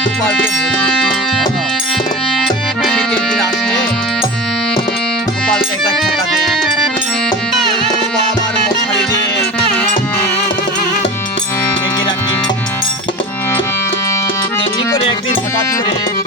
গোপালকে শীতের দিন আসলে গোপালকে একটা খেতা দেয় আবার মশারি দিয়ে ঢেকে রাখি এমনি করে একদিন হঠাৎ করে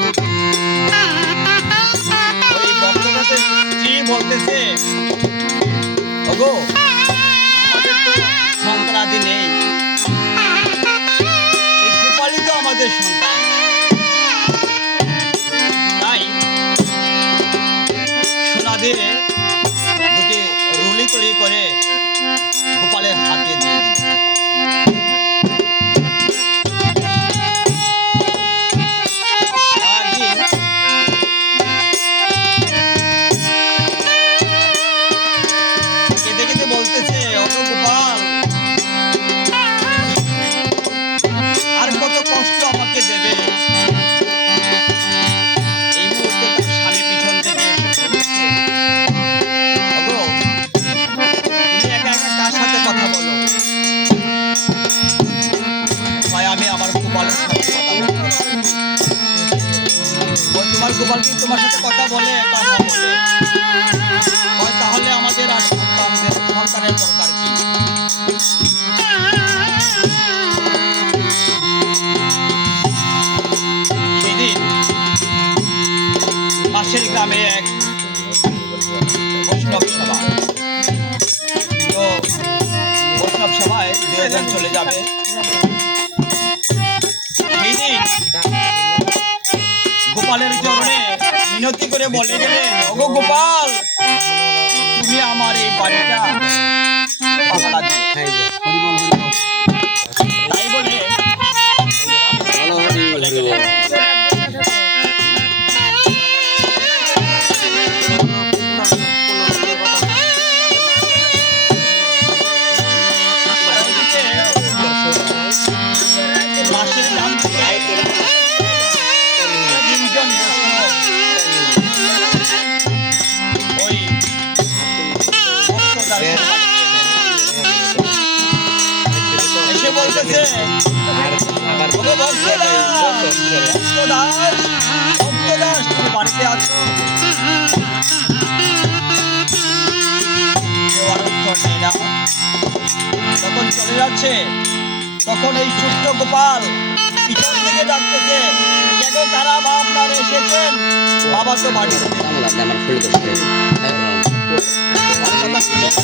গোপালের চরণে মিনতি করে বলে গেলেন ওগো গোপাল তুমি আমার এই বাড়িটা এসে বলতেছে ওগো ভক্তদাস, ভক্তদাস, ভক্তদাস, তুমি বাড়িতে আছো কেউ আর উত্তর নেই না তখন চলে যাচ্ছে তখন এই ছোট্ট গোপাল পিছন থেকে ডাকতেছে কেন কারা বা আপনারা এসেছেন বাবা তো নেই। আমার কথা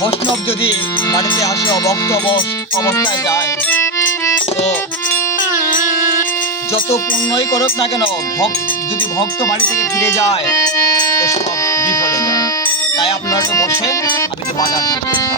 বৈষ্ণব যদি বাড়িতে আসে অবস- অবস্থায় যায়, তো যত পুণ্যই করুক না কেন, ভক্ত যদি ভক্ত বাড়ি থেকে ফিরে যায়, তো সব বিফলে যায়। তাই আপনারা তো বসে আমি তো বাজার থেকে